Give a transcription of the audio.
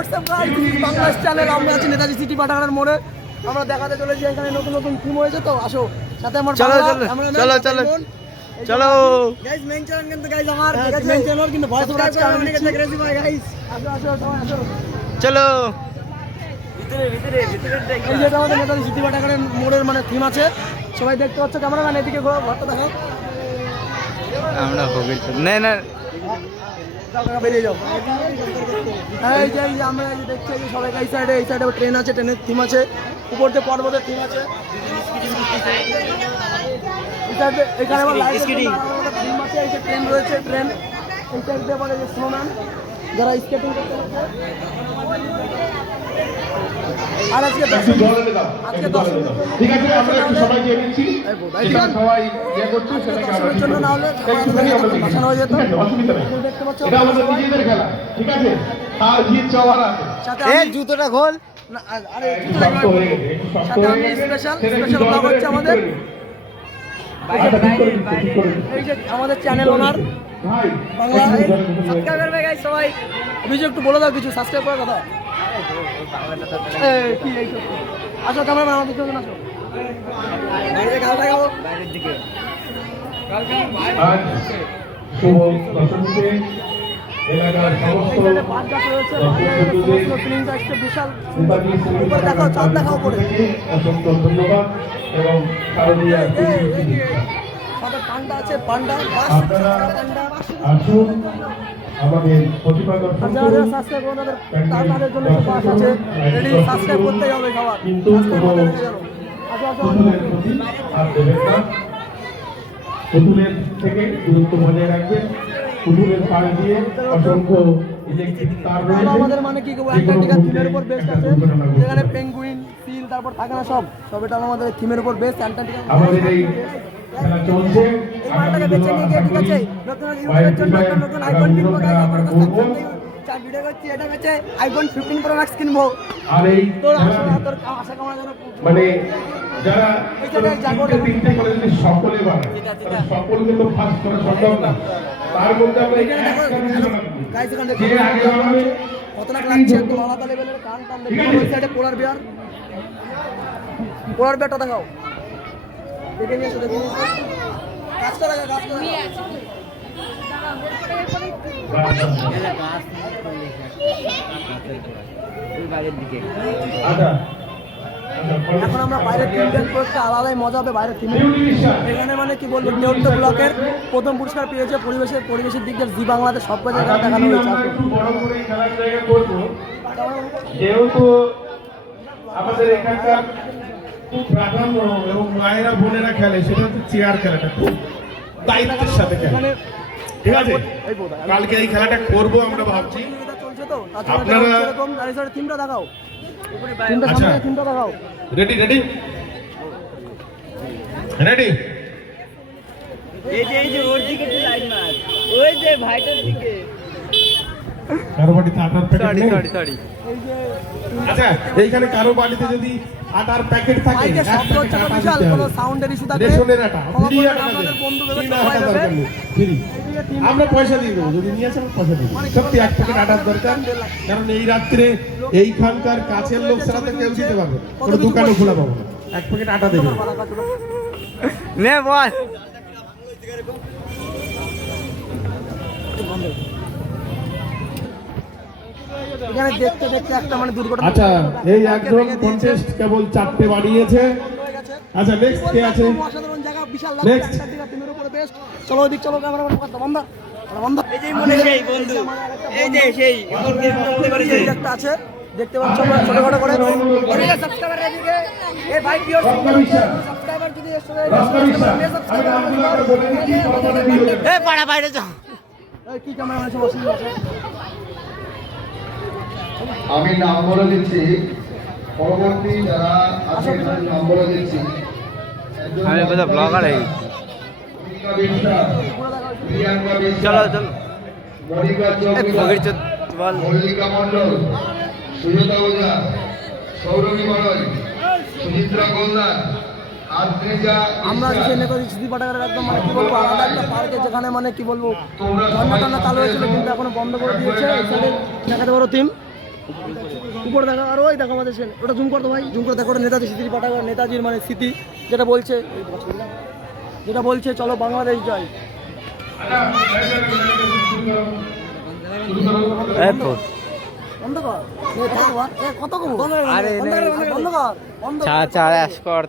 WhatsApp guys Bangladesh channel আমরা আছি Netaji city পাঠাগারের মোড়ে। আমরা দেখাতে চলেছি এখানে নতুন নতুন থিম হয়েছে তো আসো সাথে আমার চলো, গাইস চ্যানেল কিন্তু গাইস আমার ঠিক আছে? মেইন চ্যানেল কিন্তু ভয়েস ওভার আজকে আমি নিচ্ছি ক্রেজি ভাই গাইস আসো আসো সবাই আসো। চলো। এই যে আমাদের নেতাজি সিটি পাঠাগারের মোড়ের মানে থিম আছে। সবাই দেখতে পাচ্ছ ক্যামেরাম্যান এদিকে ঘোরো, ঘরটা দেখো আমরা হবে না না। বেরিয়ে যাও। এই যে আমরা দেখছি যে সবাই এই সাইডে এই সাইডে ট্রেন আছে ট্রেনের থিম আছে। উপর দিয়ে পর্বতের থিম আছে। এখানে আবার লাইট থিম আছে এই যে ট্রেন রয়েছে ট্রেন এই সাইড দিয়ে যে স্নোম্যান যারা স্কেটিং করতে আর আজকে আজকে ঠিক আছে আমরা একটু সবাইকে এনেছি এই এই। সবাই ইয়ে করছে সেটাকে আমরা জন্য না হলে হয়ে যেত। অসুবিধা নেই। এটা আমাদের নিজেদের খেলা ঠিক আছে? আর জিত সবার আছে। সাথে এ জুতোটা খোল। না, আর- আরে একটু শক্ত হয়ে সাথে আমি স্পেশাল সেটা একটু স্পেশাল ব্লগ হচ্ছে আমাদের। আচ্ছা। এই যে আমাদের চ্যানেল ওনার বাংলা। সাবস্ক্রাইব করবে গাইস সবাই। একটু বলে দাও কিছু সাবস্ক্রাইব করার কথা? আসো ক্যামেরাম্যান আমাদের চলুন আসো। বাইরে গাল লাগাবো আজ শুভ দশমীতে এলাকার সমস্ত অসংখ্য ধন্যবাদ এবং শারদীয়া আপনারা আসুন আমাদের কিন্তু গেল আসো আসো পুতুলের থেকে দূরত্ব বজায় রাখবেন। পুতুলের দিয়ে অসংখ্য ইলেকট্রিক তার রয়েছে। আমাদের মানে কি অ্যান্টার্কটিকা থিমের উপর বেস্ট আছে। যেখানে পেঙ্গুইন সিল তারপর থাকে না সব। সব এটা আমাদের থিমের উপর বেস্ট অ্যান্টার্কটিকা আমাদের এই খেলা চলছে মালটাকে বেছে নিয়ে গিয়ে ঠিক আছে নতুন ইউটিউবের জন্য একটা নতুন আইফোন কিনবো চার ভিডিও করছি এটা ফিফটিন প্রো ম্যাক্স কিনবো। আর এই তোর আশা তোর আশা কামনা যেন মানে যারা এই জায়গায় যাব তিনটে তিনটে করে যদি সকলে বানায় সকলকে তো ফার্স্ট করা সম্ভব না। তার মধ্যে আমরা এখানে দেখো একটা কিছু বানাবো। গাইস এখানে যে আগে বানাবে কত লাখ লাগছে একদম আলাদা লেভেলের কান টান দেখো। ওই সাইডে পোলার বিয়ার পোলার বিয়ারটা দেখাও। দেখে নিয়ে আচ্ছা আচ্ছা। এখন আমরা বাইরে টিম ড্যান্স করতে আলাদাই মজা হবে বাইরে বিশ্বাস এখানে মানে কি বলব নেউত্য ব্লকের প্রথম পুরস্কার পেয়েছে পরিবেশের পরিবেশের দিক দিয়ে জি বাংলাদেশ সব কাজে দেখানো হয়েছে। আমরা একটু বড় করে খেলার জায়গা করব। যেহেতু আমাদের এখানকার খুব প্রাধান্য এবং মায়েরা বোনেরা খেলে সেটা হচ্ছে চেয়ার খেলাটা খুব দায়িত্বের সাথে খেলে। এখানে ঠিক আছে? কালকে এই খেলাটা করব আমরা ভাবছি। আপনারা- থিমটা দেখাও। থিমটা দেখাও। রেডি রেডি রেডি এই যে এই যে ওর দিকে লাইন মার। ওই যে ভাইটার দিকে। কারও বাড়িতে আটার প্যাকেট সরি সরি সরি আচ্ছা এইখানে কারও বাড়িতে যদি আটার প্যাকেট থাকে মাইকের শব্দ হচ্ছে প্যাকেট বিশাল কোনো সাউন্ডের ইস্যু থাকে। রেশনের আটা ফ্রি বন্ধু। দরকার নেই ফ্রি আমরা পয়সা দিয়ে দেবো যদি নিয়ে আসেন পয়সা দিয়ে সত্যি এক প্যাকেট আটার দরকার। কারণ এই রাত্রে এইখানকার কাছের লোক ছাড়া তো কেউ দিতে পারবে। কোনো দোকানও খোলা পাবো না। এক প্যাকেট আটা দেবে নে। বল। এখানে দেখতে দেখতে একটা মানে দুর্ঘটনা আচ্ছা এই দিয়েছে। কন্টেস্ট কেবল চারটে বাড়িয়েছে। আচ্ছা নেক্সট কে আছে? অসাধারণ জায়গা বিশাল Next. টিমের উপরে বেস্ট চলো ওদিক চলো ক্যামেরা বন্ধ। বন্ধ। এই যে মনে সেই বন্ধু। এই যে সেই একটা আছে দেখতে পাচ্ছ আমরা ছোটখাটো করে। সাবস্ক্রাইবার এদিকে। এ ভাই পিওর সাবস্ক্রাইবার যদি এ পাড়া বাইরে যা এই কি ক্যামেরা আছে বসে আছে আমি নাম বলে দিচ্ছি। পরবর্তী যারা আছে তাদের নাম বলে দিচ্ছি। আমি ব্লগার হয়ে চলো চলো। মনিকা চৌধুরী, মল্লিকা মণ্ডল সুজাতা ওঝা সৌরভী মণ্ডল সুচিত্রা গোলদার আমরা পাঠাগারের একদম মানে কি বলব আলাদা একটা পার্কে যেখানে মানে কি বলব ঝর্ণা টর্ণা চালু হয়েছিল কিন্তু এখনও বন্ধ করে দিয়েছে। দেখাতে পারো টিম উপরে দেখা আর ওই দেখো আমাদের ছেলে ওটা জুম করতো ভাই। জুম করে দেখো ওটা নেতাজি স্মৃতি পাঠাগা নেতাজির মানে স্মৃতি যেটা বলছে। যেটা বলছে চলো বাংলাদেশ জয় বন্ধ কর। এ, কত কর? এ, কত কর?